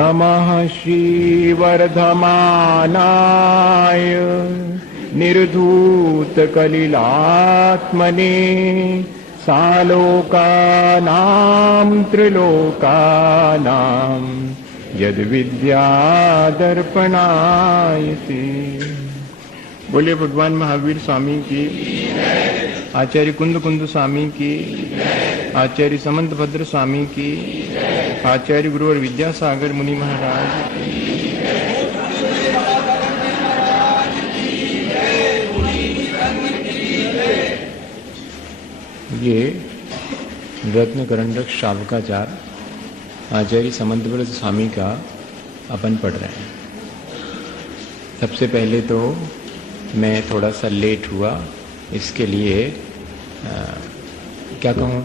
नमः श्रीवर्धमानाय निर्धूतकलिलात्मने सालोकानां त्रिलोकानां यद्विद्यादर्पणायते। बोले भगवान महावीर स्वामी की, आचार्य कुंद कुंद स्वामी की, आचार्य समंत भद्र स्वामी की, आचार्य गुरुवर विद्यासागर मुनि महाराज की। ये रत्न करंडक श्रावकाचार आचार्य समंत भद्र स्वामी का अपन पढ़ रहे हैं। सबसे पहले तो मैं थोड़ा सा लेट हुआ, इसके लिए क्या कहूँ,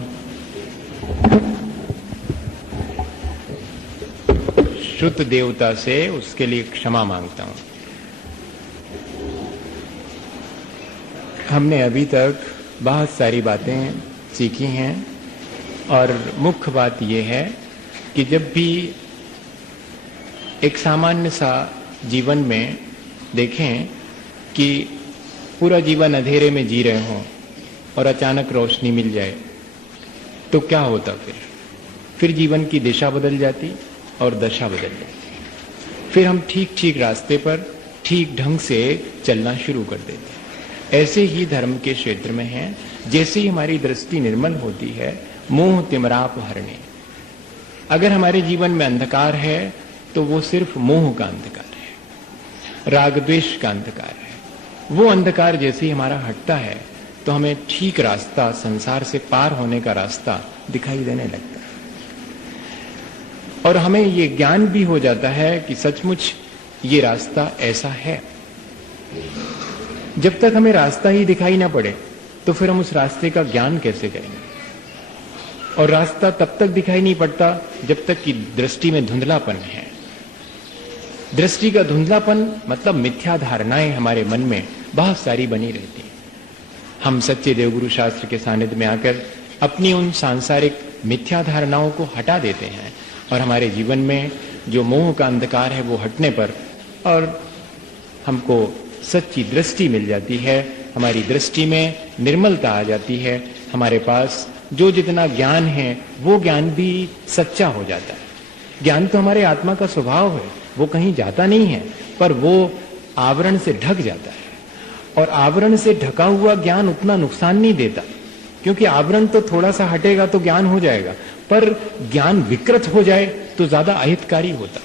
श्रुत देवता से उसके लिए क्षमा मांगता हूँ। हमने अभी तक बहुत सारी बातें सीखी हैं और मुख्य बात यह है कि जब भी एक सामान्य सा जीवन में देखें कि पूरा जीवन अंधेरे में जी रहे हों और अचानक रोशनी मिल जाए तो क्या होता? फिर जीवन की दिशा बदल जाती और दशा बदल जाती। फिर हम ठीक ठीक रास्ते पर ठीक ढंग से चलना शुरू कर देते। ऐसे ही धर्म के क्षेत्र में है। जैसे ही हमारी दृष्टि निर्मल होती है, मोह तिमराप हरणे। अगर हमारे जीवन में अंधकार है तो वो सिर्फ मोह का अंधकार है, राग द्वेष का अंधकार है। वो अंधकार जैसे ही हमारा हटता है तो हमें ठीक रास्ता, संसार से पार होने का रास्ता दिखाई देने लगता है और हमें ये ज्ञान भी हो जाता है कि सचमुच ये रास्ता ऐसा है। जब तक हमें रास्ता ही दिखाई ना पड़े तो फिर हम उस रास्ते का ज्ञान कैसे करेंगे? और रास्ता तब तक दिखाई नहीं पड़ता जब तक कि दृष्टि में धुंधलापन है। दृष्टि का धुंधलापन मतलब मिथ्या धारणाएं हमारे मन में बहुत सारी बनी रहती हैं। हम सच्चे देवगुरु शास्त्र के सानिध्य में आकर अपनी उन सांसारिक मिथ्या धारणाओं को हटा देते हैं और हमारे जीवन में जो मोह का अंधकार है वो हटने पर और हमको सच्ची दृष्टि मिल जाती है। हमारी दृष्टि में निर्मलता आ जाती है। हमारे पास जो जितना ज्ञान है वो ज्ञान भी सच्चा हो जाता है। ज्ञान तो हमारे आत्मा का स्वभाव है, वो कहीं जाता नहीं है, पर वो आवरण से ढक जाता है और आवरण से ढका हुआ ज्ञान उतना नुकसान नहीं देता, क्योंकि आवरण तो थोड़ा सा हटेगा तो ज्ञान हो जाएगा, पर ज्ञान विकृत हो जाए तो ज्यादा अहितकारी होता।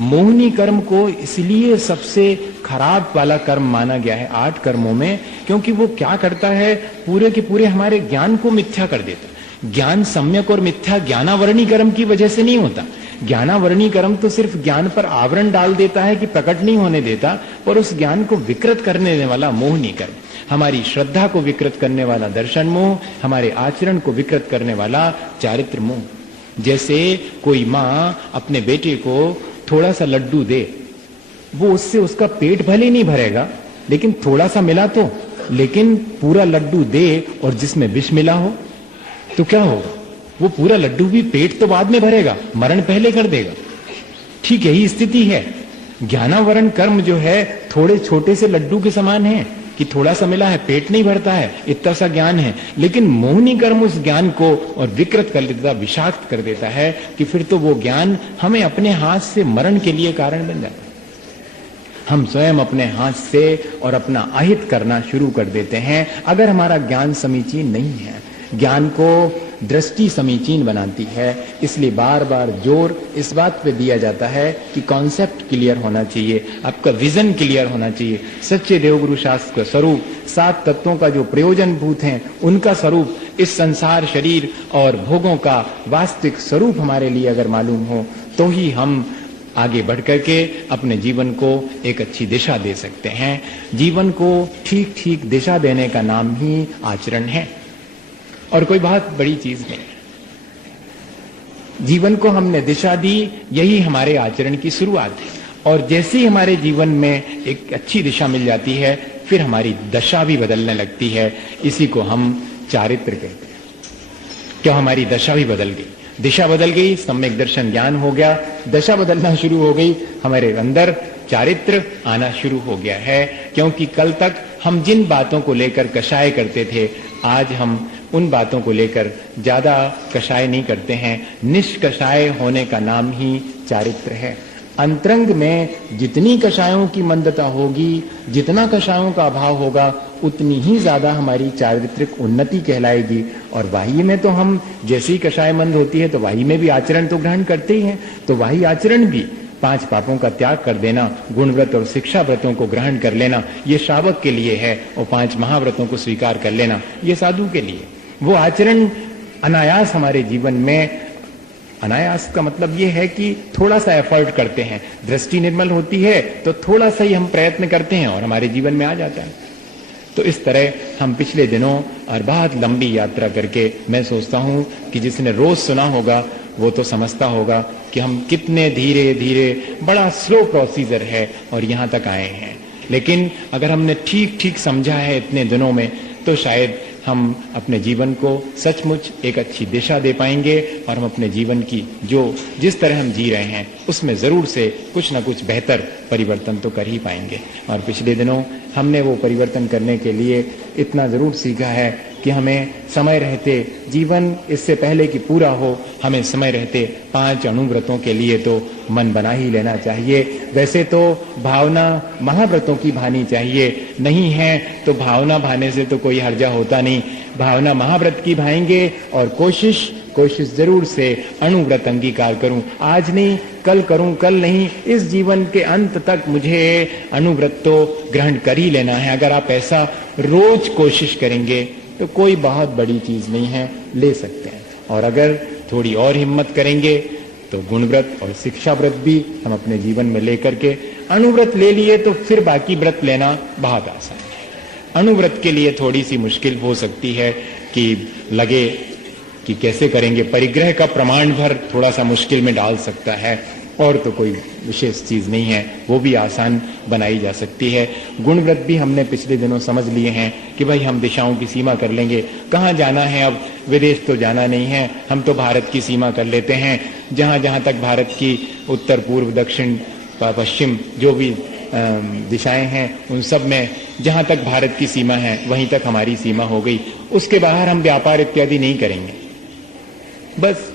मोहनी कर्म को इसलिए सबसे खराब वाला कर्म माना गया है 8 कर्मों में, क्योंकि वो क्या करता है, पूरे के पूरे हमारे ज्ञान को मिथ्या कर देता। ज्ञान सम्यक और मिथ्या ज्ञानावरणी कर्म की वजह से नहीं होता। ज्ञानावरणी कर्म तो सिर्फ ज्ञान पर आवरण डाल देता है कि प्रकट नहीं होने देता, पर उस ज्ञान को विकृत करने वाला मोहनी कर्म, हमारी श्रद्धा को विकृत करने वाला दर्शन मोह, हमारे आचरण को विकृत करने वाला चारित्र मोह। जैसे कोई माँ अपने बेटे को थोड़ा सा लड्डू दे, वो उससे उसका पेट भले नहीं भरेगा, लेकिन थोड़ा सा मिला तो, लेकिन पूरा लड्डू दे और जिसमें विष मिला हो तो क्या होगा? वो पूरा लड्डू भी पेट तो बाद में भरेगा, मरण पहले कर देगा। ठीक यही स्थिति है। ज्ञानावरण कर्म जो है थोड़े छोटे से लड्डू के समान है कि थोड़ा सा मिला है, पेट नहीं भरता है, इतना सा ज्ञान है, लेकिन मोहनी कर्म उस ज्ञान को और विकृत कर देता, विषाक्त कर देता है कि फिर तो वो ज्ञान हमें अपने हाथ से मरण के लिए कारण बन जाता है। हम स्वयं अपने हाथ से और अपना अहित करना शुरू कर देते हैं अगर हमारा ज्ञान समीचीन नहीं है। ज्ञान को दृष्टि समीचीन बनाती है, इसलिए बार बार जोर इस बात पे दिया जाता है कि कॉन्सेप्ट क्लियर होना चाहिए, आपका विजन क्लियर होना चाहिए। सच्चे देवगुरु शास्त्र का स्वरूप, 7 तत्वों का जो प्रयोजन भूत हैं उनका स्वरूप, इस संसार शरीर और भोगों का वास्तविक स्वरूप हमारे लिए अगर मालूम हो तो ही हम आगे बढ़ करके अपने जीवन को एक अच्छी दिशा दे सकते हैं। जीवन को ठीक ठीक दिशा देने का नाम ही आचरण है और कोई बहुत बड़ी चीज नहीं। जीवन को हमने दिशा दी, यही हमारे आचरण की शुरुआत है। और जैसे ही हमारे जीवन में एक अच्छी दिशा मिल जाती है, फिर हमारी दशा भी बदलने लगती है। इसी को हम चारित्र कहते हैं। क्यों? हमारी दशा भी बदल गई। दिशा बदल गई, सम्यक दर्शन ज्ञान हो गया, दशा बदलना शुरू हो गई, हमारे अंदर चारित्र आना शुरू हो गया है। क्योंकि कल तक हम जिन बातों को लेकर कषाय करते थे, आज हम उन बातों को लेकर ज्यादा कषाय नहीं करते हैं। निष्कषाय होने का नाम ही चारित्र है। अंतरंग में जितनी कषायों की मंदता होगी, जितना कषायों का अभाव होगा, उतनी ही ज्यादा हमारी चारित्रिक उन्नति कहलाएगी। और वाही में तो हम जैसे ही कषाय मंद होती है तो वाही में भी आचरण तो ग्रहण करते ही हैं। तो वाही आचरण भी 5 पापों का त्याग कर देना, गुण व्रत और शिक्षा व्रतों को ग्रहण कर लेना, ये श्रावक के लिए है। और 5 महाव्रतों को स्वीकार कर लेना, ये साधु के लिए। वो आचरण अनायास हमारे जीवन में, अनायास का मतलब ये है कि थोड़ा सा एफर्ट करते हैं, दृष्टि निर्मल होती है तो थोड़ा सा ही हम प्रयत्न करते हैं और हमारे जीवन में आ जाता है। तो इस तरह हम पिछले दिनों और बहुत लंबी यात्रा करके, मैं सोचता हूं कि जिसने रोज सुना होगा वो तो समझता होगा कि हम कितने धीरे धीरे, बड़ा स्लो प्रोसीजर है और यहां तक आए हैं। लेकिन अगर हमने ठीक ठीक समझा है इतने दिनों में, तो शायद हम अपने जीवन को सचमुच एक अच्छी दिशा दे पाएंगे और हम अपने जीवन की जिस तरह हम जी रहे हैं उसमें जरूर से कुछ ना कुछ बेहतर परिवर्तन तो कर ही पाएंगे। और पिछले दिनों हमने वो परिवर्तन करने के लिए इतना जरूर सीखा है कि हमें समय रहते, जीवन इससे पहले कि पूरा हो, हमें समय रहते 5 अणुव्रतों के लिए तो मन बना ही लेना चाहिए। वैसे तो भावना महाव्रतों की भानी चाहिए, नहीं है तो भावना भाने से तो कोई हर्जा होता नहीं। भावना महाव्रत की भाएंगे और कोशिश जरूर से अणुव्रत अंगीकार करूं। आज नहीं, कल करूं, कल नहीं, इस जीवन के अंत तक मुझे अणुव्रत तो ग्रहण कर ही लेना है। अगर आप ऐसा रोज कोशिश करेंगे तो कोई बहुत बड़ी चीज नहीं है, ले सकते हैं। और अगर थोड़ी और हिम्मत करेंगे तो गुणव्रत और शिक्षा व्रत भी हम अपने जीवन में लेकर के, अणुव्रत ले लिए तो फिर बाकी व्रत लेना बहुत आसान है। अणुव्रत के लिए थोड़ी सी मुश्किल हो सकती है कि लगे कि कैसे करेंगे, परिग्रह का प्रमाण भर थोड़ा सा मुश्किल में डाल सकता है, और तो कोई विशेष चीज नहीं है, वो भी आसान बनाई जा सकती है। गुणव्रत भी हमने पिछले दिनों समझ लिए हैं कि भाई हम दिशाओं की सीमा कर लेंगे, कहाँ जाना है, अब विदेश तो जाना नहीं है, हम तो भारत की सीमा कर लेते हैं। जहां जहां तक भारत की उत्तर पूर्व दक्षिण पश्चिम जो भी दिशाएं हैं, उन सब में जहां तक भारत की सीमा है वहीं तक हमारी सीमा हो गई। उसके बाहर हम व्यापार इत्यादि नहीं करेंगे। बस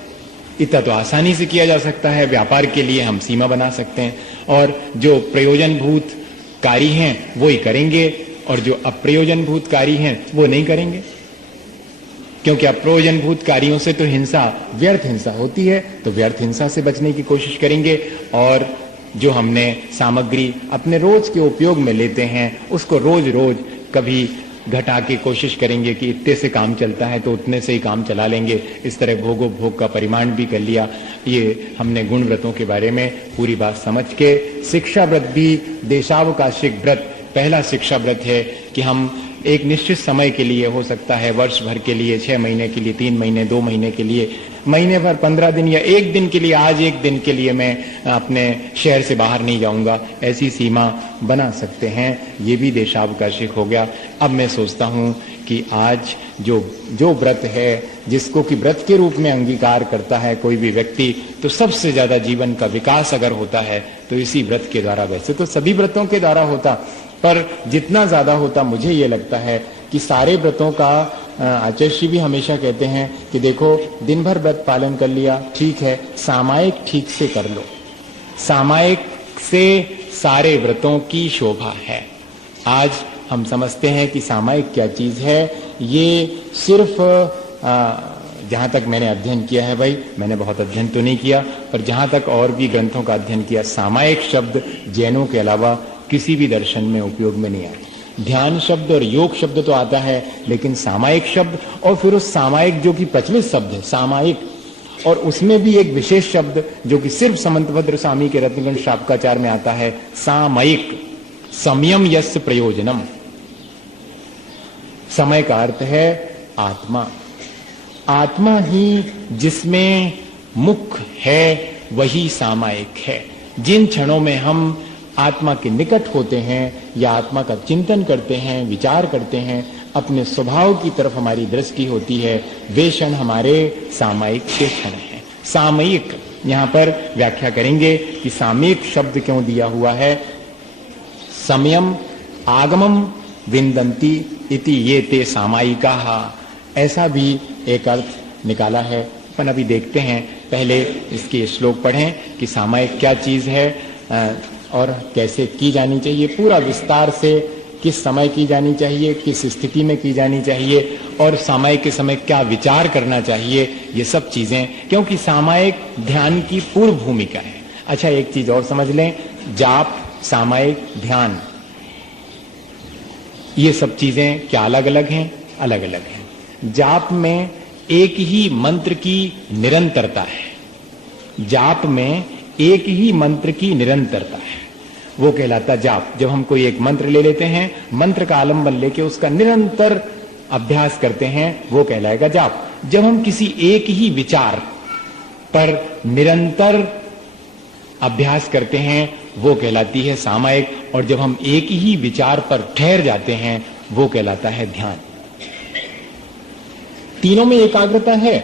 इतना तो आसानी से किया जा सकता है। व्यापार के लिए हम सीमा बना सकते हैं और जो प्रयोजनभूत कार्य हैं वो ही करेंगे, और जो अप्रयोजनभूत कार्य हैं वो नहीं करेंगे। क्योंकि अप्रयोजनभूत कार्यों से तो हिंसा, व्यर्थ हिंसा होती है, तो व्यर्थ हिंसा से बचने की कोशिश करेंगे। और जो हमने सामग्री अपने रोज के उपयोग में लेते हैं उसको रोज रोज कभी घटा के कोशिश करेंगे कि इतने से काम चलता है तो उतने से ही काम चला लेंगे। इस तरह भोग का परिमाण भी कर लिया। ये हमने गुण व्रतों के बारे में पूरी बात समझ के, शिक्षा व्रत भी देशावकाशिक व्रत, पहला शिक्षा व्रत है कि हम एक निश्चित समय के लिए, हो सकता है वर्ष भर के लिए, 6 महीने के लिए, 3 महीने, 2 महीने के लिए, महीने भर 15 दिन या 1 दिन के लिए, आज 1 दिन के लिए मैं अपने शहर से बाहर नहीं जाऊंगा, ऐसी सीमा बना सकते हैं। ये भी देशावकाशिक हो गया। अब मैं सोचता हूं कि आज जो व्रत है, जिसको कि व्रत के रूप में अंगीकार करता है कोई भी व्यक्ति, तो सबसे ज्यादा जीवन का विकास अगर होता है तो इसी व्रत के द्वारा। वैसे तो सभी व्रतों के द्वारा होता, पर जितना ज्यादा होता, मुझे ये लगता है कि सारे व्रतों का, आचार्य भी हमेशा कहते हैं कि देखो दिन भर व्रत पालन कर लिया, ठीक है, सामायिक ठीक से कर लो। सामायिक से सारे व्रतों की शोभा है। आज हम समझते हैं कि सामायिक क्या चीज है। ये सिर्फ जहां तक मैंने अध्ययन किया है, भाई मैंने बहुत अध्ययन तो नहीं किया, पर जहां तक और भी ग्रंथों का अध्ययन किया, सामायिक शब्द जैनों के अलावा किसी भी दर्शन में उपयोग में नहीं आता। ध्यान शब्द और योग शब्द तो आता है, लेकिन सामायिक शब्द, और फिर उस सामायिक जो कि प्रचलित शब्द है सामायिक, और उसमें भी एक विशेष शब्द जो कि सिर्फ समंतभद्र स्वामी के रत्नगंध शाब्दकाचार में आता है, सामयिक, संयम यस्य प्रयोजनम। समय का अर्थ है आत्मा। आत्मा ही जिसमें मुख्य है वही सामायिक है। जिन क्षणों में हम आत्मा के निकट होते हैं या आत्मा का चिंतन करते हैं, विचार करते हैं, अपने स्वभाव की तरफ हमारी दृष्टि होती है, वे क्षण हमारे सामायिक के क्षण हैं। सामयिक, यहां पर व्याख्या करेंगे कि सामयिक शब्द क्यों दिया हुआ है। समयम आगमम विंदंती इति ये ते सामायिका, ऐसा भी एक अर्थ निकाला है। अपन अभी देखते हैं, पहले इसके श्लोक पढ़ें कि सामायिक क्या चीज है और कैसे की जानी चाहिए, पूरा विस्तार से किस समय की जानी चाहिए, किस स्थिति में की जानी चाहिए और सामायिक के समय क्या विचार करना चाहिए, ये सब चीजें, क्योंकि सामायिक ध्यान की पूर्व भूमिका है। अच्छा, एक चीज और समझ लें, जाप, सामायिक, ध्यान, ये सब चीजें क्या अलग अलग हैं? अलग अलग हैं। जाप में एक ही मंत्र की निरंतरता है, जाप में एक ही मंत्र की निरंतरता है, वो कहलाता जाप। जब हम कोई एक मंत्र ले लेते हैं, मंत्र का आलंबन लेके उसका निरंतर अभ्यास करते हैं, वो कहलाएगा जाप। जब हम किसी एक ही विचार पर निरंतर अभ्यास करते हैं, वो कहलाती है सामायिक। और जब हम एक ही विचार पर ठहर जाते हैं, वो कहलाता है ध्यान। तीनों में एकाग्रता है,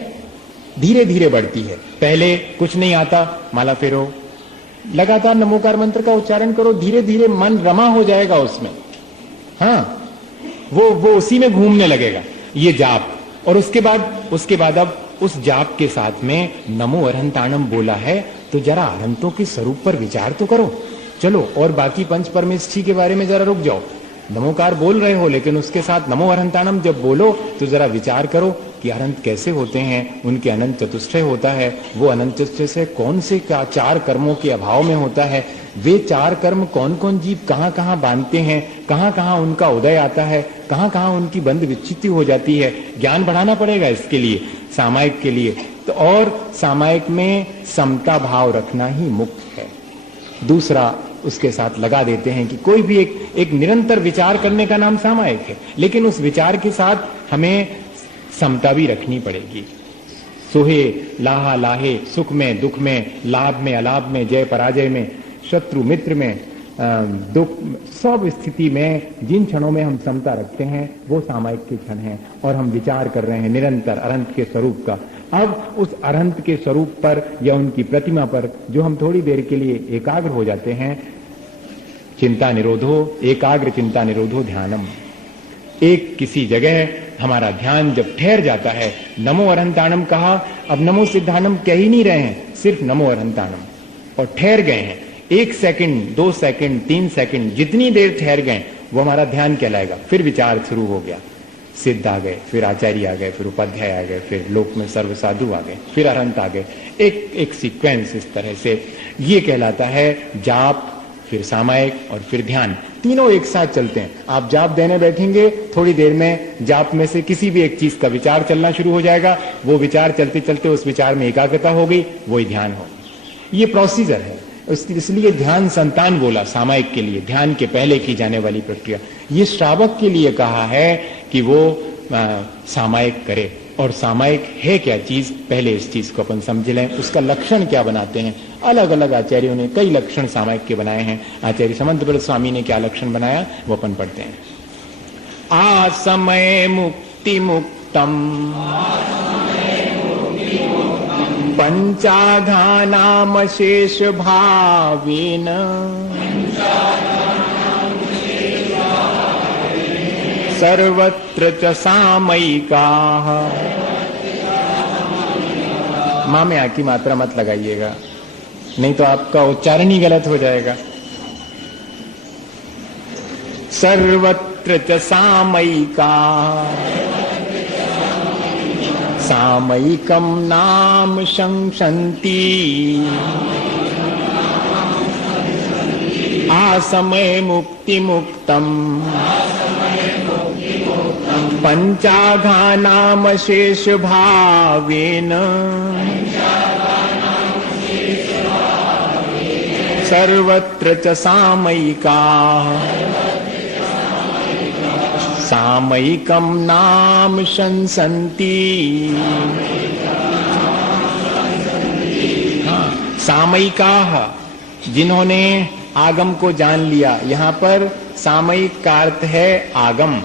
धीरे धीरे बढ़ती है। पहले कुछ नहीं आता, माला फेरो, लगातार नमोकार मंत्र का उच्चारण करो, धीरे धीरे मन रमा हो जाएगा उसमें, हाँ, वो उसी में घूमने लगेगा, ये जाप। और उसके बाद अब उस जाप के साथ में नमो अरहंताणम बोला है, तो जरा अरहंतों के स्वरूप पर विचार तो करो। चलो, और बाकी पंच परमेष्ठी के बारे में जरा रुक जाओ। नमोकार बोल रहे हो, लेकिन उसके साथ नमो अरहंताणम जब बोलो तो जरा विचार करो कि अरहंत कैसे होते हैं, उनके अनंत चतुष्टय होता है, वो अनंत चतुष्टय कौन से चार कर्मों के अभाव में होता है, वे चार कर्म कौन कौन जीव कहां कहां बांधते हैं, कहां कहां उनका उदय आता है, कहां कहां उनकी बंध विच्छित्ति हो जाती है। ज्ञान बढ़ाना पड़ेगा इसके लिए, सामायिक के लिए तो। और सामायिक में समता भाव रखना ही मुक्त है। दूसरा उसके साथ लगा देते हैं कि कोई भी एक निरंतर विचार करने का नाम सामायिक है, लेकिन उस विचार के साथ हमें समता भी रखनी पड़ेगी। सोहे लाहा लाहे, सुख में दुख में, लाभ में अलाभ में, जय पराजय में, शत्रु मित्र में, दुख, सब स्थिति में जिन क्षणों में हम समता रखते हैं, वो सामायिक के क्षण हैं। और हम विचार कर रहे हैं निरंतर अरहंत के स्वरूप का। अब उस अरहंत के स्वरूप पर या उनकी प्रतिमा पर जो हम थोड़ी देर के लिए एकाग्र हो जाते हैं, चिंता निरोधो, एकाग्र चिंता निरोधो ध्यानम। एक किसी जगह हमारा ध्यान जब ठहर जाता है, नमो अरहंताणम कहा, अब नमो सिद्धानम कह ही नहीं रहे हैं, सिर्फ नमो अरहंताणम, और ठहर गए हैं। 1 सेकंड, 2 सेकंड, 3 सेकंड, जितनी देर ठहर गए वो हमारा ध्यान कहलाएगा। फिर विचार शुरू हो गया, सिद्ध आ गए, फिर आचार्य आ गए, फिर उपाध्याय आ गए, फिर लोक में सर्व साधु आ गए, फिर अरहंत आ गए। एक सीक्वेंस इस तरह से, ये कहलाता है जाप, फिर सामायिक और फिर ध्यान। तीनों एक साथ चलते हैं। आप जाप देने बैठेंगे, थोड़ी देर में जाप में से किसी भी एक चीज का विचार चलना शुरू हो जाएगा, वो विचार चलते चलते उस विचार में एकाग्रता हो गई, वही ध्यान हो। ये प्रोसीजर है, इसलिए ध्यान संतान बोला सामायिक के लिए, ध्यान के पहले की जाने वाली प्रक्रिया। ये श्रावक के लिए कहा है कि वो सामायिक करे। और सामायिक है क्या चीज, पहले इस चीज को अपन समझ लें, उसका लक्षण क्या बनाते हैं। अलग अलग आचार्यों ने कई लक्षण सामायिक के बनाए हैं। आचार्य समंतव्रत स्वामी ने क्या लक्षण बनाया, वो अपन पढ़ते हैं। आ समय मुक्ति मुक्तम पंचाघानाम शेष भावेन सर्वत्र च सामयिकाः। माँ में आ की मात्रा मत लगाइएगा, नहीं तो आपका उच्चारण ही गलत हो जाएगा। सर्वत्र च सामयिकाः, सामयिकम नाम शंसन्ति आसमय मुक्ति मुक्तम पंचाघानाम शेष भावेन सर्वत्र च सामयिकाः, सामयिकम नाम शंसन्ति। हाँ, सामयिकाः, जिन्होंने आगम को जान लिया। यहां पर सामयिक का अर्थ है आगम,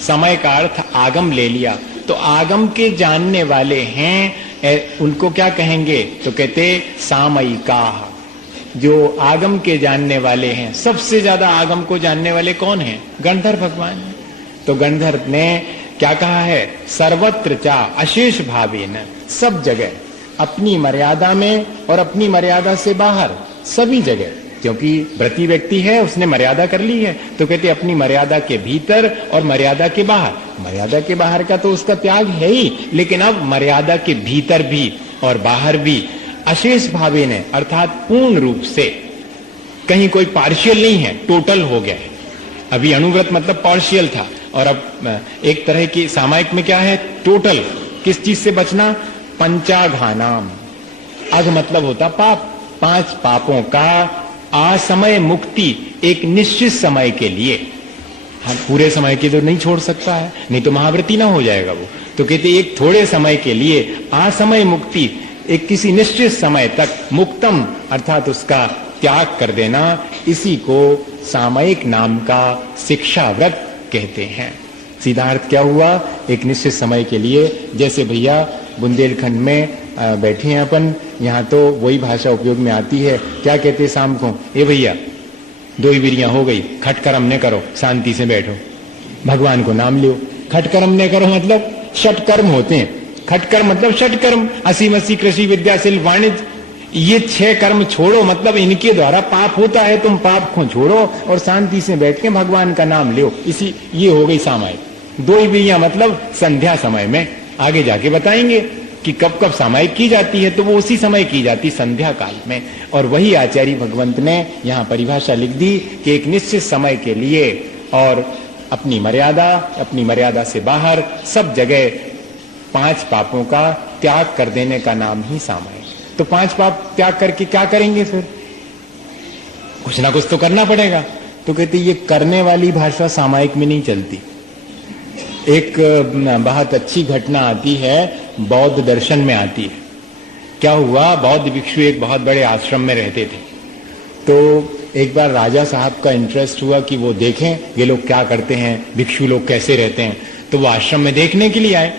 समय का अर्थ आगम ले लिया, तो आगम के जानने वाले हैं, उनको क्या कहेंगे? तो कहते सामयिका, जो आगम के जानने वाले हैं। सबसे ज्यादा आगम को जानने वाले कौन हैं? गणधर भगवान। तो गणधर ने क्या कहा है? सर्वत्र चा अशेष भावेन, सब जगह, अपनी मर्यादा में और अपनी मर्यादा से बाहर, सभी जगह, क्योंकि व्रती व्यक्ति है, उसने मर्यादा कर ली है, तो कहते अपनी मर्यादा के भीतर और मर्यादा के बाहर। मर्यादा के बाहर का तो उसका त्याग है ही, लेकिन अब मर्यादा के भीतर भी और बाहर भी अशेष भावे ने, अर्थात पूर्ण रूप से, कहीं कोई पार्शियल नहीं है, टोटल हो गया है। अभी अणुव्रत मतलब पार्शियल था, और अब एक तरह की सामायिक में क्या है? टोटल। किस चीज से बचना? पंचाघानाम। अघ मतलब होता पाप, 5 पापों का असमय मुक्ति, एक निश्चित समय के लिए। हाँ, पूरे समय के तो नहीं छोड़ सकता है, नहीं तो महाव्रती ना हो जाएगा वो। तो कहते एक थोड़े समय के लिए असमय मुक्ति, एक किसी निश्चित समय तक मुक्तम, अर्थात उसका त्याग कर देना, इसी को सामयिक नाम का शिक्षा व्रत कहते हैं। सीधा अर्थ क्या हुआ? एक निश्चित समय के लिए। जैसे भैया बुंदेलखंड में बैठे हैं अपन, यहाँ तो वही भाषा उपयोग में आती है। क्या कहते शाम को? ए भैया 2 बीरियां हो गई, खटकर्म न करो, शांति से बैठो, भगवान को नाम लियो। खटकर्म न करो मतलब षटकर्म होते हैं। खटकर्म मतलब षटकर्म, 80 कृषि विद्याशील वाणिज्य, ये 6 कर्म छोड़ो, मतलब इनके द्वारा पाप होता है, तुम पाप को छोड़ो और शांति से बैठ के भगवान का नाम लियो। इसी ये हो गई सामायिक। 2 बीरियां मतलब संध्या समय में, आगे जाके बताएंगे कि कब कब सामायिक की जाती है, तो वो उसी समय की जाती, संध्या काल में। और वही आचार्य भगवंत ने यहाँ परिभाषा लिख दी कि एक निश्चित समय के लिए और अपनी मर्यादा से बाहर, सब जगह 5 पापों का त्याग कर देने का नाम ही सामायिक। तो 5 पाप त्याग करके क्या करेंगे? फिर कुछ ना कुछ तो करना पड़ेगा। तो कहते ये करने वाली भाषा सामायिक में नहीं चलती। एक बहुत अच्छी घटना आती है, बौद्ध दर्शन में आती है। क्या हुआ? बौद्ध भिक्षु एक बहुत बड़े आश्रम में रहते थे। तो एक बार राजा साहब का इंटरेस्ट हुआ कि वो देखें ये लोग क्या करते हैं, भिक्षु लोग कैसे रहते हैं। तो वो आश्रम में देखने के लिए आए।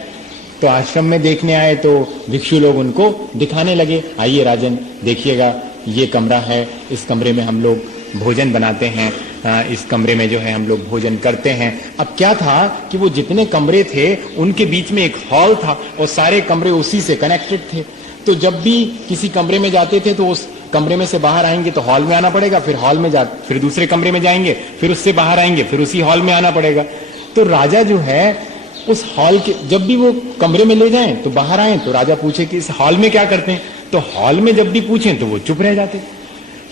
तो आश्रम में देखने आए तो भिक्षु लोग उनको दिखाने लगे, आइए राजन देखिएगा, ये कमरा है, इस कमरे में हम लोग भोजन बनाते हैं, इस कमरे में जो है हम लोग भोजन करते हैं। अब क्या था कि वो जितने कमरे थे उनके बीच में एक हॉल था और सारे कमरे उसी से कनेक्टेड थे। तो जब भी किसी कमरे में जाते थे तो उस कमरे में से बाहर आएंगे तो हॉल में आना पड़ेगा, फिर दूसरे कमरे में जाएंगे, फिर उससे बाहर आएंगे, फिर उसी हॉल में आना पड़ेगा। तो राजा जो है उस हॉल के, जब भी वो कमरे में ले जाएं तो बाहर आए तो राजा पूछे कि इस हॉल में क्या करते हैं, तो हॉल में जब भी पूछें तो वो चुप रह जाते।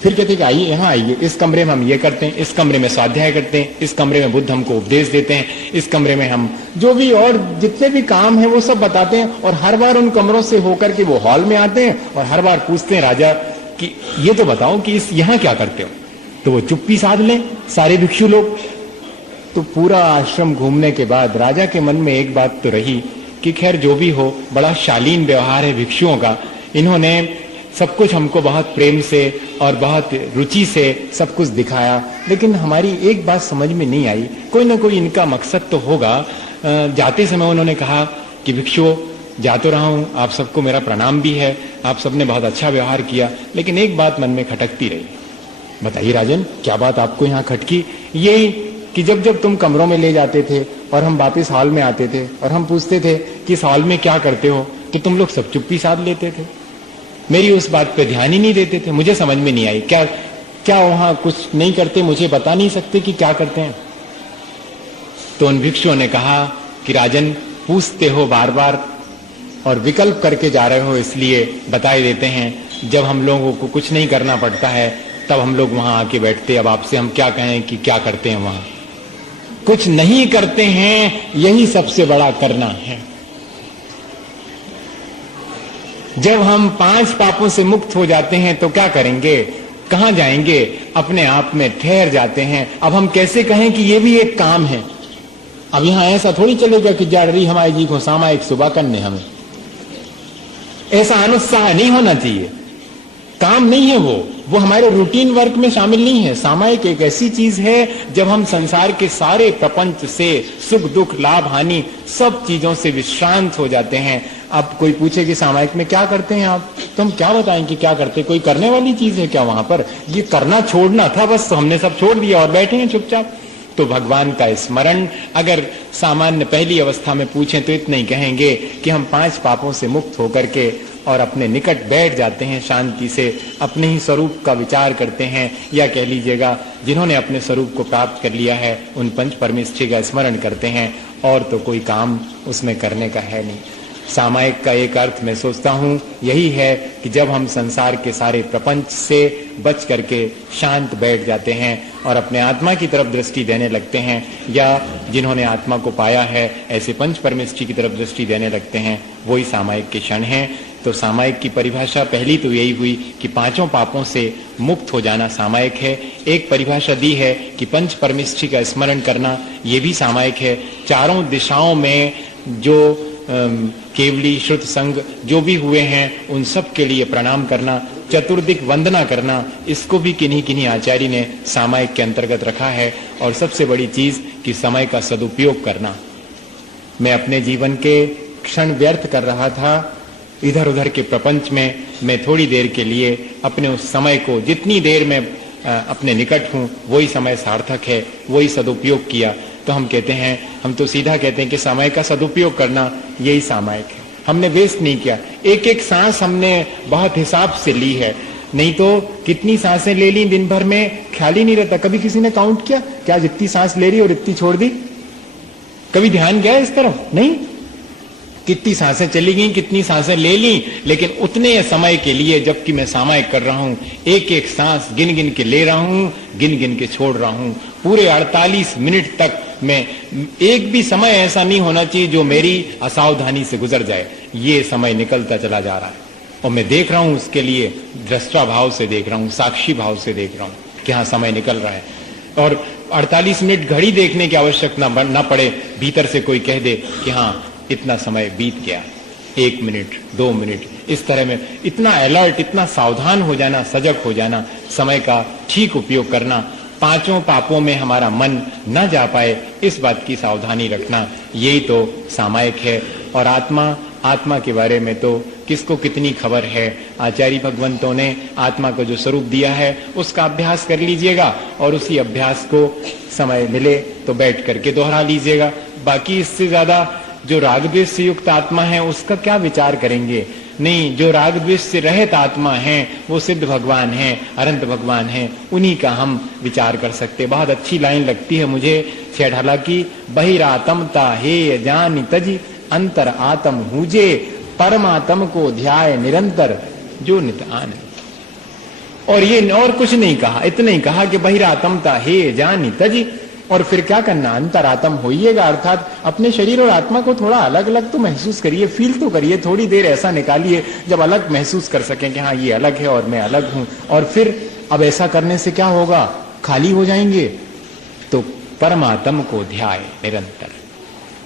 फिर कहते कि आइए यहाँ आइए, इस कमरे में हम ये करते हैं, इस कमरे में स्वाध्याय करते हैं, इस कमरे में बुद्ध हमको उपदेश देते हैं, इस कमरे में हम जो भी और जितने भी काम है वो सब बताते हैं। और हर बार उन कमरों से होकर के वो हॉल में आते हैं और हर बार पूछते हैं राजा कि ये तो बताओ कि इस यहाँ क्या करते हो। तो वो चुप्पी साध लें सारे भिक्षु लोग। तो पूरा आश्रम घूमने के बाद राजा के मन में एक बात तो रही कि खैर जो भी हो, बड़ा शालीन व्यवहार है भिक्षुओं का, इन्होंने सब कुछ हमको बहुत प्रेम से और बहुत रुचि से सब कुछ दिखाया, लेकिन हमारी एक बात समझ में नहीं आई, कोई ना कोई इनका मकसद तो होगा। जाते समय उन्होंने कहा कि भिक्षुओं जा तो रहा हूं, आप सबको मेरा प्रणाम भी है, आप सबने बहुत अच्छा व्यवहार किया, लेकिन एक बात मन में खटकती रही। बताइए राजन, क्या बात आपको यहाँ खटकी? यही कि जब जब तुम कमरों में ले जाते थे और हम वापस हॉल में आते थे और हम पूछते थे कि इस हॉल में क्या करते हो, तो तुम लोग सब चुप्पी साध लेते थे, मेरी उस बात पे ध्यान ही नहीं देते थे। मुझे समझ में नहीं आई, क्या वहां कुछ नहीं करते, मुझे बता नहीं सकते कि क्या करते हैं? तो उन भिक्षुओं ने कहा कि राजन पूछते हो बार बार और विकल्प करके जा रहे हो, इसलिए बताए देते हैं। जब हम लोगों को कुछ नहीं करना पड़ता है तब हम लोग वहां आके बैठते। अब आपसे हम क्या कहें कि क्या करते हैं? वहां कुछ नहीं करते हैं, यही सबसे बड़ा करना है। जब हम 5 पापों से मुक्त हो जाते हैं तो क्या करेंगे, कहां जाएंगे? अपने आप में ठहर जाते हैं। अब हम कैसे कहें कि ये भी एक काम है? अब यहां ऐसा थोड़ी चलेगा कि जाडरी हमारे जी को सामायिक सुबह करने, हमें ऐसा अनुत्साह नहीं होना चाहिए। काम नहीं है वो हमारे रूटीन वर्क में शामिल नहीं है। सामायिक एक ऐसी चीज है जब हम संसार के सारे प्रपंच से, सुख दुख लाभ हानि सब चीजों से विश्रांत हो जाते हैं, अब कोई पूछे कि सामायिक में क्या करते हैं आप, तो हम क्या बताएं कि क्या करते, कोई करने वाली चीज है क्या वहां पर? ये करना छोड़ना था बस, हमने सब छोड़ दिया और बैठे हैं चुपचाप। तो भगवान का स्मरण अगर सामान्य पहली अवस्था में पूछें तो इतना ही कहेंगे कि हम 5 पापों से मुक्त होकर के और अपने निकट बैठ जाते हैं, शांति से अपने ही स्वरूप का विचार करते हैं, या कह लीजिएगा जिन्होंने अपने स्वरूप को प्राप्त कर लिया है उन पंच परमेष्ठी का स्मरण करते हैं, और तो कोई काम उसमें करने का है नहीं। सामायिक का एक अर्थ मैं सोचता हूँ यही है कि जब हम संसार के सारे प्रपंच से बच करके शांत बैठ जाते हैं और अपने आत्मा की तरफ दृष्टि देने लगते हैं, या जिन्होंने आत्मा को पाया है ऐसे पंच परमेष्ठी की तरफ दृष्टि देने लगते हैं, वही सामायिक के क्षण हैं। तो सामायिक की परिभाषा पहली तो यही हुई कि 5 पापों से मुक्त हो जाना सामायिक है। एक परिभाषा दी है कि पंच परमेष्ठी का स्मरण करना, ये भी सामायिक है। चारों दिशाओं में जो केवली श्रुत संग जो भी हुए हैं उन सब के लिए प्रणाम करना, चतुर्दिक वंदना करना, इसको भी किन्हीं किन्हीं आचार्य ने सामायिक के अंतर्गत रखा है। और सबसे बड़ी चीज कि समय का सदुपयोग करना। मैं अपने जीवन के क्षण व्यर्थ कर रहा था इधर उधर के प्रपंच में, मैं थोड़ी देर के लिए अपने उस समय को, जितनी देर में अपने निकट हूं वही समय सार्थक है, वही सदुपयोग किया। तो हम कहते हैं, हम तो सीधा कहते हैं कि समय का सदुपयोग करना यही सामायिक है। हमने वेस्ट नहीं किया, एक एक सांस हमने बहुत हिसाब से ली है, नहीं तो कितनी सांसें ले ली दिन भर में ख्याल ही नहीं रहता। कभी किसी ने काउंट किया क्या जितनी सांस ले रही और इतनी छोड़ दी? कभी ध्यान गया इस तरफ? नहीं। कितनी सांसें चली गई, कितनी सांसें ले ली, लेकिन उतने समय के लिए जबकि मैं सामायिक कर रहा हूं, एक एक सांस गिन गिन के ले रहा हूं, गिन गिन के छोड़ रहा हूं। पूरे 48 मिनट तक मैं, एक भी समय ऐसा नहीं होना चाहिए जो मेरी असावधानी से गुजर जाए। ये समय निकलता चला जा रहा है और मैं देख रहा हूं, उसके लिए दृष्टा भाव से देख रहा हूं, साक्षी भाव से देख रहा हूं कि हाँ समय निकल रहा है। और 48 मिनट घड़ी देखने की आवश्यकता न पड़े, भीतर से कोई कह दे कि हाँ इतना समय बीत गया, 1 मिनट 2 मिनट, इस तरह में इतना अलर्ट, इतना सावधान हो जाना, सजग हो जाना, समय का ठीक उपयोग करना, 5 पापों में हमारा मन न जा पाए इस बात की सावधानी रखना, यही तो सामायिक है। और आत्मा के बारे में तो किसको कितनी खबर है। आचार्य भगवंतों ने आत्मा को जो स्वरूप दिया है उसका अभ्यास कर लीजिएगा, और उसी अभ्यास को समय मिले तो बैठ करके दोहरा लीजिएगा। बाकी इससे ज्यादा जो राग द्वेष से युक्त आत्मा है उसका क्या विचार करेंगे? नहीं, जो राग द्वेष से रहित आत्मा है वो सिद्ध भगवान है, अनंत भगवान है, उन्हीं का हम विचार कर सकते। बहुत अच्छी लाइन लगती है मुझे छेढ़ाला की, बहिरातमता हे जान तजी अंतर आत्म हुजे, परमात्म को ध्याय निरंतर जो नित आन। और ये और कुछ नहीं कहा, इतना ही कहा कि बहिरातमता हे जान तजी, और फिर क्या करना, अंतरात्म होइएगा, अर्थात अपने शरीर और आत्मा को थोड़ा अलग अलग तो महसूस करिए, फील तो करिए, थोड़ी देर ऐसा निकालिए जब अलग महसूस कर सकें कि हाँ ये अलग है और मैं अलग हूं। और फिर अब ऐसा करने से क्या होगा, खाली हो जाएंगे। तो परमात्म को ध्याय निरंतर,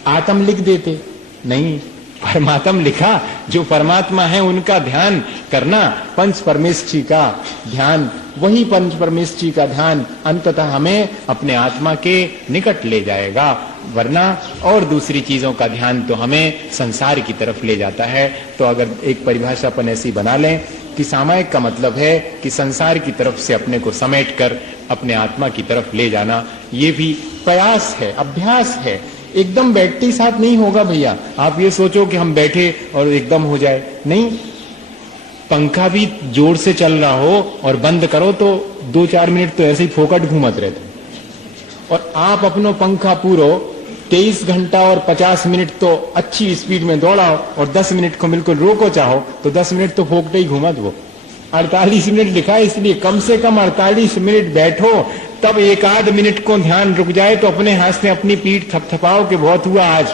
आत्म लिख देते नहीं, परमात्म लिखा, जो परमात्मा है उनका ध्यान करना, पंच परमेष्ठी का ध्यान, वही पंच परमेष्ठी का ध्यान अंततः हमें अपने आत्मा के निकट ले जाएगा, वरना और दूसरी चीजों का ध्यान तो हमें संसार की तरफ ले जाता है। तो अगर एक परिभाषा अपन ऐसी बना लें कि सामायिक का मतलब है कि संसार की तरफ से अपने को समेट कर अपने आत्मा की तरफ ले जाना, ये भी प्रयास है, अभ्यास है, एकदम बैठते ही साथ नहीं होगा भैया। आप ये सोचो कि हम बैठे और एकदम हो जाए, नहीं। पंखा भी जोर से चल रहा हो और बंद करो तो 2-4 मिनट तो ऐसे ही फोकट घूमत रहते, और आप अपनो पंखा पूरो 23 घंटा और 50 मिनट तो अच्छी स्पीड में दौड़ाओ और 10 मिनट को बिल्कुल रोको चाहो तो 10 मिनट तो फोकटे ही घूमत वो। 48 मिनट लिखा है, इसलिए कम से कम 48 मिनट बैठो, तब 1-8 मिनट को ध्यान रुक जाए तो अपने हाथ से अपनी पीठ थपथपाओ कि बहुत हुआ आज।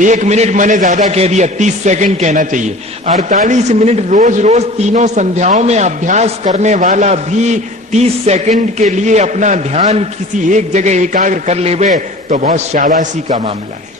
1 मिनट मैंने ज्यादा कह दिया, 30 सेकंड कहना चाहिए। 48 मिनट रोज रोज तीनों संध्याओं में अभ्यास करने वाला भी 30 सेकंड के लिए अपना ध्यान किसी एक जगह एकाग्र कर लेवे तो बहुत शाबाशी का मामला है।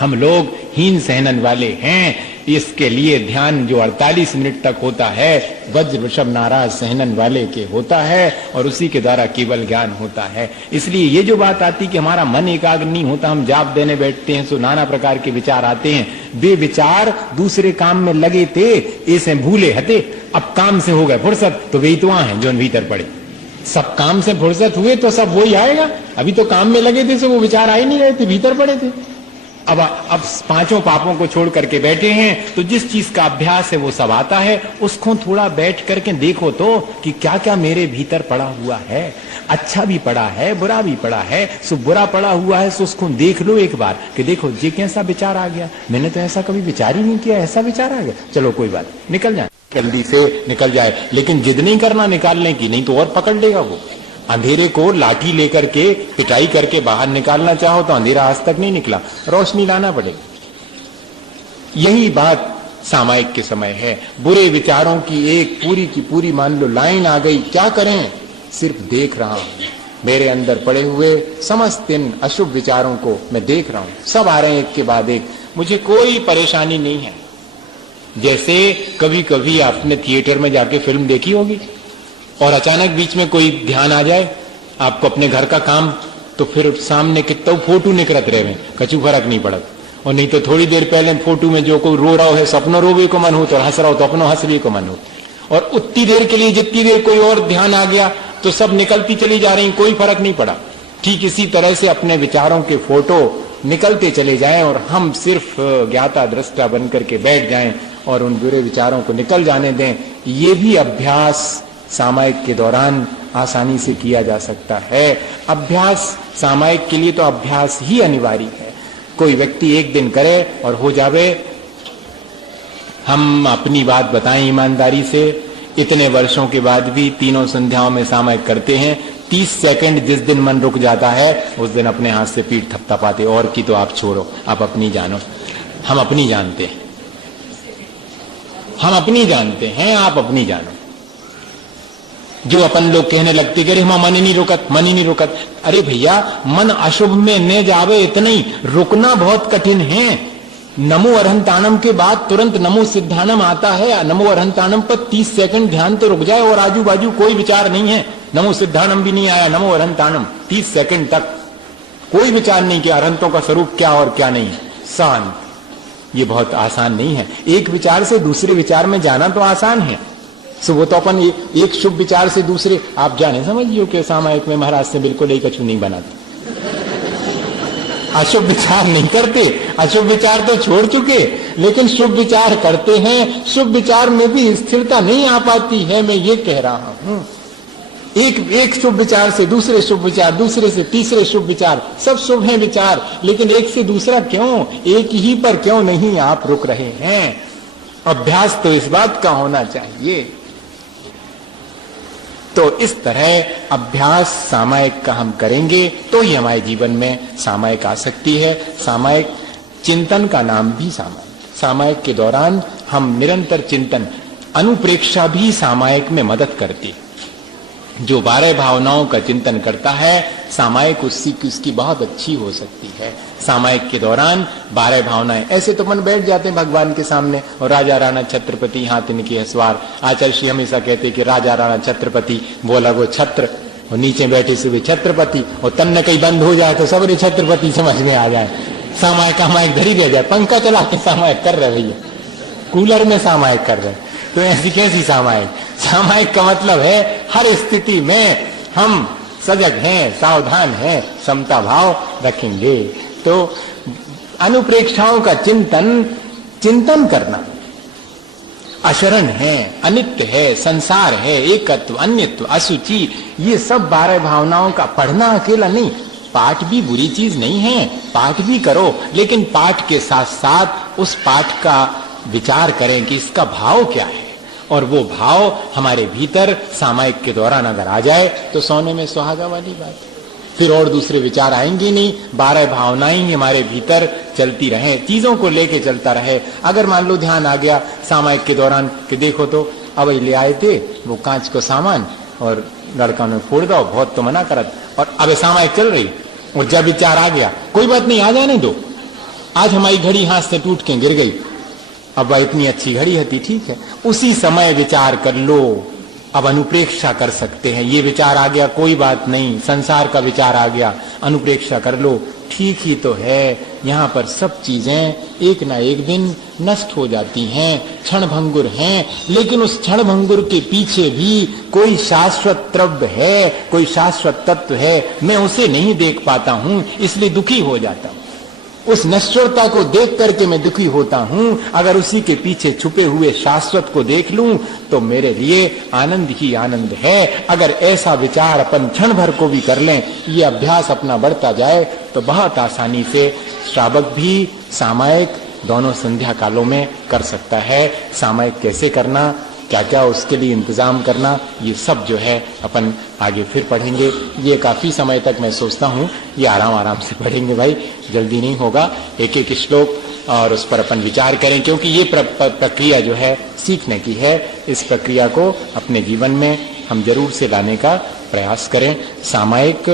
हम लोग हीन सहनन वाले हैं, इसके लिए ध्यान जो 48 मिनट तक होता है वज्र वृषभ नाराज सहनन वाले के होता है, और उसी के द्वारा केवल ज्ञान होता है। इसलिए ये जो बात आती कि हमारा मन एकाग्र नहीं होता, हम जाप देने बैठते हैं तो नाना प्रकार के विचार आते हैं, वे विचार दूसरे काम में लगे थे, ऐसे भूले हटे, अब काम से हो गए फुर्सत, तो वे तो वहां हैं जो भीतर पड़े। सब काम से फुर्सत हुए तो सब वही आएगा, अभी तो काम में लगे थे, से वो विचार आ ही नहीं रहे थे, भीतर पड़े थे। अब पांचों पापों को छोड़ करके बैठे हैं, तो जिस चीज का अभ्यास है वो सब आता है। उसको थोड़ा बैठ करके देखो तो कि क्या क्या मेरे भीतर पड़ा हुआ है, अच्छा भी पड़ा है, बुरा भी पड़ा है। सो बुरा पड़ा हुआ है सो उसको देख लो एक बार कि देखो ये कैसा विचार आ गया, मैंने तो ऐसा कभी विचार ही नहीं किया, ऐसा विचार आ गया, चलो कोई बात, निकल जाए, जल्दी से निकल जाए। लेकिन जिद नहीं करना निकालने की, नहीं तो और पकड़ लेगा वो। अंधेरे को लाठी लेकर के पिटाई करके बाहर निकालना चाहो तो अंधेरा आज तक नहीं निकला, रोशनी लाना पड़ेगा। यही बात सामायिक के समय है। बुरे विचारों की एक पूरी की पूरी मान लो लाइन आ गई, क्या करें, सिर्फ देख रहा हूं, मेरे अंदर पड़े हुए समस्त इन अशुभ विचारों को मैं देख रहा हूं, सब आ रहे हैं एक के बाद एक, मुझे कोई परेशानी नहीं है। जैसे कभी कभी आपने थिएटर में जाके फिल्म देखी होगी और अचानक बीच में कोई ध्यान आ जाए आपको अपने घर का काम, तो फिर सामने कितना फोटो निकलत रहे, कछु फर्क नहीं पड़त। और नहीं तो थोड़ी देर पहले फोटो में जो कोई रो रहा है सपनों रोवे को मन हो, तो हंस रहा हो तो अपनों हंसवे को मन हो। और उतनी देर के लिए जितनी देर कोई और ध्यान आ गया तो सब निकलती चली जा रही, कोई फर्क नहीं पड़ा। ठीक इसी तरह से अपने विचारों के फोटो निकलते चले जाएं और हम सिर्फ ज्ञाता दृष्टा बन करके बैठ जाएं और उन बुरे विचारों को निकल जाने दें। ये भी अभ्यास सामायिक के दौरान आसानी से किया जा सकता है। अभ्यास सामायिक के लिए तो अभ्यास ही अनिवार्य है। कोई व्यक्ति एक दिन करे और हो जावे। हम अपनी बात बताएं ईमानदारी से, इतने वर्षों के बाद भी तीनों संध्याओं में सामायिक करते हैं। 30 सेकंड जिस दिन मन रुक जाता है उस दिन अपने हाथ से पीठ थपथपाते, और की तो आप छोड़ो, आप अपनी जानो। हम अपनी जानते हैं, हम अपनी जानते हैं, आप अपनी जानो। जो अपन लोग कहने लगते कि अरे हम मन ही नहीं रुकत, मन ही नहीं रुकत। अरे भैया, मन अशुभ में न जावे इतना ही, रुकना बहुत कठिन है। नमो अरहंतानम के बाद तुरंत नमो सिद्धानम आता है। नमो अरहंतानम पर 30 सेकंड ध्यान तो रुक जाए और आजू बाजू कोई विचार नहीं है। नमो सिद्धानम भी नहीं आया, नमो अरहंतानम 30 सेकंड तक कोई विचार नहीं कि अरहंतों का स्वरूप क्या और क्या नहीं, शांत। ये बहुत आसान नहीं है। एक विचार से दूसरे विचार में जाना तो आसान है, सो वो तो अपन एक शुभ विचार से दूसरे, आप जाने समझिए कि सामायिक में महाराज से बिल्कुल एक कछु नहीं बनाते, अशुभ विचार नहीं करते। अशुभ विचार तो छोड़ चुके, लेकिन शुभ विचार करते हैं। शुभ विचार में भी स्थिरता नहीं आ पाती है, मैं ये कह रहा हूं। एक शुभ विचार से दूसरे शुभ विचार, दूसरे से तीसरे शुभ विचार, सब शुभ हैं विचार, लेकिन एक से दूसरा क्यों, एक ही पर क्यों नहीं आप रुक रहे हैं। अभ्यास तो इस बात का होना चाहिए। तो इस तरह अभ्यास सामायिक का हम करेंगे तो ही हमारे जीवन में सामायिक आ सकती है। सामायिक चिंतन का नाम भी सामायिक। सामायिक के दौरान हम निरंतर चिंतन, अनुप्रेक्षा भी सामायिक में मदद करती है। जो 12 भावनाओं का चिंतन करता है, सामायिक उसकी बहुत अच्छी हो सकती है। सामायिक के दौरान 12 भावनाएं, ऐसे तो मन बैठ जाते हैं भगवान के सामने और राजा राणा छत्रपति हाथ इनके हसवार। आचार्य श्री हमेशा कहते कि राजा राणा छत्रपति, बोला वो छत्र और नीचे बैठे से वे छत्रपति, और तन न कहीं बंद हो जाए तो सबरे छत्रपति समझ में आ जाए। सामायिक सामायिक धरी रह जाए, पंखा चला के सामायिक कर रहे भैया, कूलर में सामायिक कर रहे, तो ऐसी कैसी सामायिक। सामायिक का मतलब है हर स्थिति में हम सजग हैं, सावधान हैं, समता भाव रखेंगे। तो अनुप्रेक्षाओं का चिंतन करना अशरण है, अनित्य है, संसार है, एकत्व, अन्यत्व, असुचि, ये सब 12 भावनाओं का पढ़ना अकेला नहीं। पाठ भी बुरी चीज नहीं है, पाठ भी करो, लेकिन पाठ के साथ साथ उस पाठ का विचार करें कि इसका भाव क्या है, और वो भाव हमारे भीतर सामायिक के दौरान अगर आ जाए तो सोने में सुहागा वाली बात। फिर और दूसरे विचार आएंगे नहीं, 12 भावनाएं ही हमारे भीतर चलती रहे, चीजों को लेके चलता रहे। अगर मान लो ध्यान आ गया सामायिक के दौरान कि देखो तो अब ले आए थे वो कांच को सामान और लड़का ने फोड़ दो, बहुत तो मना करत, और अब सामायिक चल रही, और जब विचार आ गया कोई बात नहीं, आ जाने दो, आज हमारी घड़ी हाथ से टूट के गिर गई, अब वह इतनी अच्छी घड़ी होती, ठीक है, उसी समय विचार कर लो। अब अनुप्रेक्षा कर सकते हैं, ये विचार आ गया कोई बात नहीं, संसार का विचार आ गया, अनुप्रेक्षा कर लो ठीक ही तो है, यहाँ पर सब चीजें एक ना एक दिन नष्ट हो जाती हैं, क्षणभंगुर हैं, लेकिन उस क्षणभंगुर के पीछे भी कोई शाश्वत द्रव्य है, कोई शाश्वत तत्व है। मैं उसे नहीं देख पाता हूं, इसलिए दुखी हो जाता हूं। उस नश्वरता को देख करके मैं दुखी होता हूं। अगर उसी के पीछे छुपे हुए शाश्वत को देख लूं तो मेरे लिए आनंद ही आनंद है। अगर ऐसा विचार अपन क्षण भर को भी कर लें, ये अभ्यास अपना बढ़ता जाए तो बहुत आसानी से श्रावक भी सामायिक दोनों संध्या कालों में कर सकता है। सामायिक कैसे करना, क्या क्या उसके लिए इंतजाम करना, ये सब जो है अपन आगे फिर पढ़ेंगे। ये काफी समय तक मैं सोचता हूँ ये आराम आराम से पढ़ेंगे भाई, जल्दी नहीं होगा। एक एक श्लोक और उस पर अपन विचार करें, क्योंकि ये प्रक्रिया जो है सीखने की है। इस प्रक्रिया को अपने जीवन में हम जरूर से लाने का प्रयास करें। सामायिक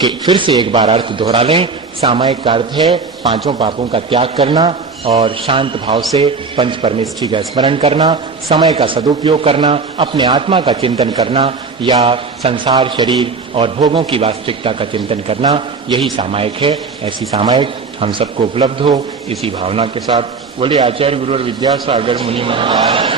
के फिर से एक बार अर्थ दोहरा लें। सामायिक का अर्थ है पांचों पापों का त्याग करना और शांत भाव से पंच परमेष्ठी का स्मरण करना, समय का सदुपयोग करना, अपने आत्मा का चिंतन करना या संसार, शरीर और भोगों की वास्तविकता का चिंतन करना, यही सामायिक है। ऐसी सामायिक हम सबको उपलब्ध हो, इसी भावना के साथ बोले आचार्य गुरु और विद्यासागर मुनि महाराज।